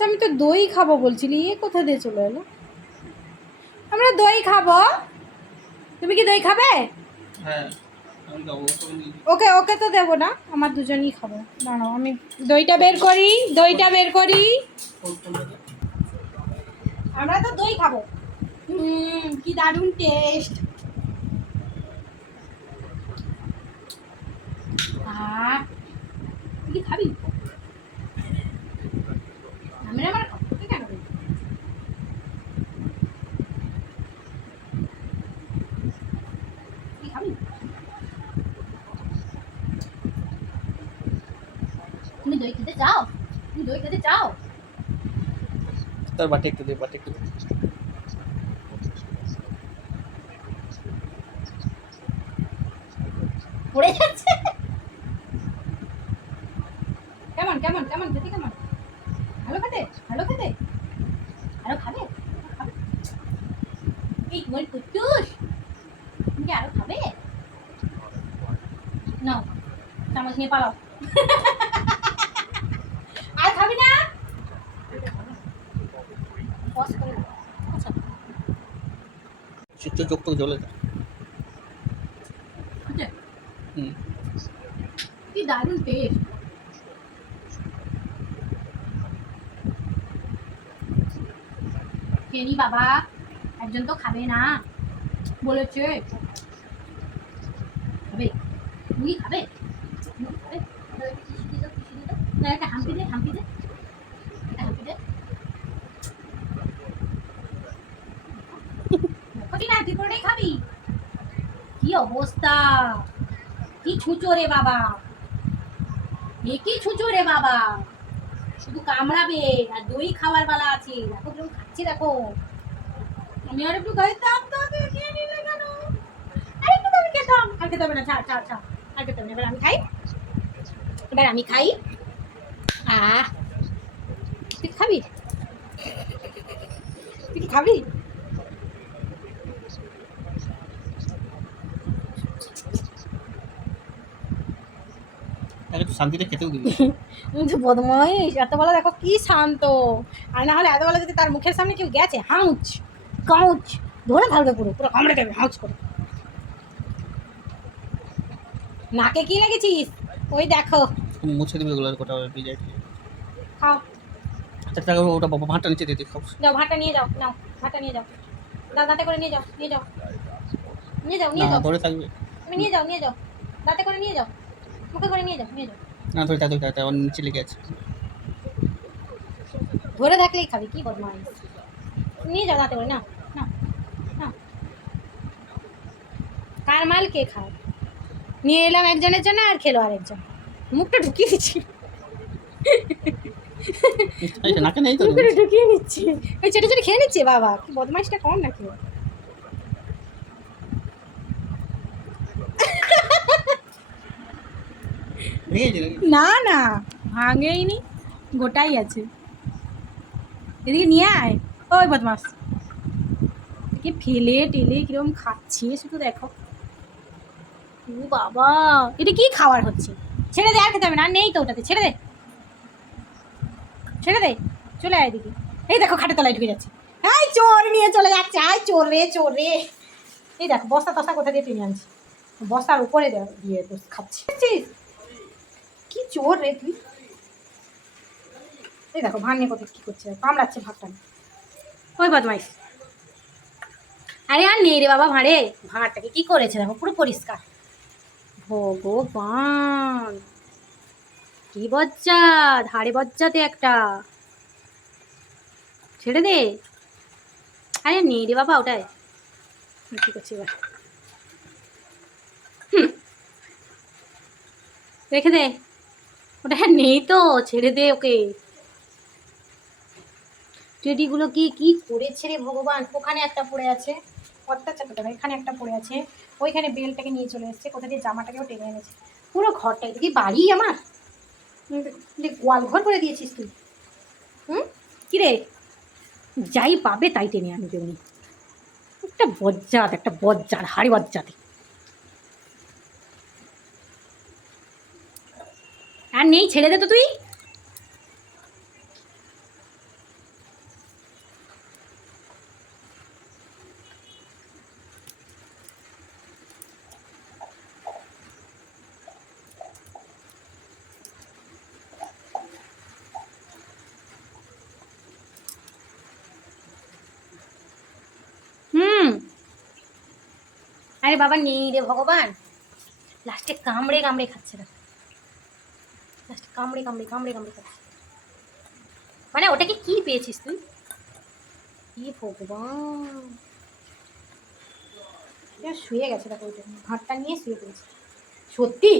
আচ্ছা আমি তো দই খাব বলছিলি। এ কোথা দিয়ে চলে এলো? আমরা দই খাব। তুমি কি দই খাবে? হ্যাঁ ওকে ওকে তো দেবো না আমার দুজনই খাব। দাঁড়াও আমি দইটা বের করি দইটা বের করি। আমরা তো দই খাব। হুম কি দারুণ টেস্ট কি খাবি আমি আমার খাব তুই কেন খাবি? তুই খাবি তুমি দই খেতে চাও? তুমি দই খেতে চাও? তার বাটে একটু দে বাটে একটু পড়ে যাচ্ছে। কেমন কেমন কেমন খেতে কেমন? ভালো খেতে? ভালো খেতে? আরও খাবে? এই তোমার কুটুস তুমি কি আরও খাবে? নাও চামচ নিয়ে পালাও আর খাবি না Pause করে দাও। আচ্ছা সে চোখ তো জ্বলে যায় হুম। কি দারুণ টেস্ট খেয়ে বাবা একজন তো খাবে না বলেছে। খাবে? তুমি খাবে? খাবে? হাম্পি দে হাম্পি দে একটা হাম্পি দে পুরোটাই খাবি? কি অবস্থা? কি ছুঁচো রে বাবা? এ কি ছুঁচো রে বাবা? শুধু কামড়াবে আর দই খাওয়ার বেলা আছে। দেখো কীরকম খাচ্ছে, দেখো। আমি আর একটু খাইতাম তো তুই খেয়ে নিলে কেন? আর আর খেতে হবে না, ছাড় ছাড় ছাড়। আর খেতে হবে না। এবার আমি খাই। এবার আমি খাই। আহ। তুই খাবি? তুই খাবি? শান্তিতে খেতেও দিবি বদমাইশ এত বলা দেখো কি শান্ত। আর না হলে এত বলা যদি তার মুখের সামনে কেউ গেছে হাউচ কাউচ ধরে থাকবে পুরো পুরো কামড়ে দেবে হাউচ করে। নাকে কি লেগেছিস? ওই দেখো। মুছে দিবে ওগুলো কোটা ভিজে খাও। আচ্ছা ওটা বাবা ভাতটা নিচে দিয়ে খাও। যাও ভাতটা নিয়ে যাও নাও ভাতটা নিয়ে যাও। দাও দাঁতে করে নিয়ে যাও নিয়ে যাও। নিয়ে যাও নিয়ে যাও। ধরে থাকবে। তুমি নিয়ে যাও নিয়ে যাও। দাঁতে করে নিয়ে যাও। মুখে করে নিয়ে যাও নিয়ে যাও। না ধরে থাকবে তাতে আমার নিচে লেগে আছে। ধরে থাকলেই খাবি কি বদমাইশ। নিয়ে দাঁতে করে না না না। কার মাল কে খায়? নিয়ে এলাম একজনের জন্য আর খেলো আরেকজন। মুখটা ঢুকিয়ে দিচ্ছি। ঢুকিয়ে নিচ্ছি। ওই ছোটো ছোটো খেয়ে নিচ্ছে বাবা কি বদমাইশটা কম নাকি? ও? ভেঙেছে নাকি না না, ভাঙেইনি, গোটাই আছে। এদিকে নিয়ে আয়। ওই বদমাস। এদিকে ফেলে টেলে কীরকম খাচ্ছে, শুধু দেখো। ও বাবা, এটা কি খাওয়ার হচ্ছে? ছেড়ে দে, আর খেতে হবে না নেই তো ওটাতে, ছেড়ে দে। ছেড়ে দে, চলে আয় এদিকে। এই দেখো খাটে তলায় ঢুকে যাচ্ছে। এই চোর নিয়ে চলে যাচ্ছে আয় চোর রে চোর রে। এই দেখো, বস্তা টস্তা কোথা দিয়ে টেনে আনছি? বস্তার উপরে দিয়ে খাচ্ছে। চোর রে তুই। এই দেখো নিয়ে কোথায় কি করছে, কামড়াচ্ছে ভাতটা। ওই বদমাইশ। আরে আর নেই রে বাবা ভাঁড়ে। ভাঁড়টাকে কি করেছে দেখো, পুরো পরিষ্কার। ভগবান। কি বজ্জাত, হাড়ে বজ্জাতে একটা। ছেড়ে দে। আরে নেই রে বাবা ওটাই কি করছি এবার। রেখে দে। ওটা নেই তো, ছেড়ে দে ওকে। টেডিগুলো কি কি করেছে রে ভগবান? ওখানে একটা পড়ে আছে। অত্যাচার করতে এখানে একটা পড়ে আছে। ওইখানে বেলটাকে নিয়ে চলে এসেছে, কোথা দিয়ে জামাটাকেও টেনে এনেছে। পুরো ঘরটা কি বাড়ি আমার? গোয়াল ঘর করে দিয়েছিস তুই। হুম? রে? যাই পাবে তাই টেনে আনবে উনি একটা বজ্জাত একটা বজ্জাত, হাড়ি বজ্জাতে। নেই, ছেড়ে দে তো তুই। আরে বাবা, নেই রে ভগবান। লাস্টে কামড়ে কামড়ে খাচ্ছে না লাস্টে কামড়ে কামড়ে কামড়ে কামড়ে খাচ্ছে। মানে ওটাকে কি পেয়েছিস তুই? কি ভগবান। শুয়ে গেছে দেখো ওইটা ভাতটা নিয়ে শুয়ে পড়েছে। সত্যি?